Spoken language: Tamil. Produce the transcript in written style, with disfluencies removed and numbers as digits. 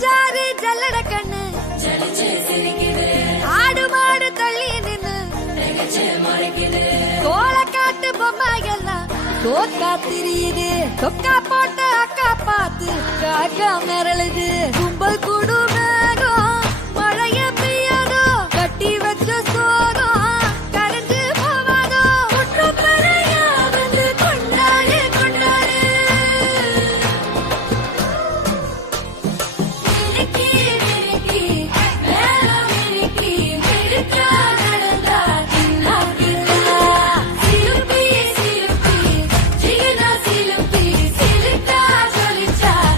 பஞ்சாறு ஜல்லட கண்ணு ஆடு மாடு தள்ளி நின்னு கோலக்காட்டு பொம்மை எல்லாம் தோக்கா திரியுது தொக்கா போட்ட அக்கா பார்த்து காக்கா மிரளுது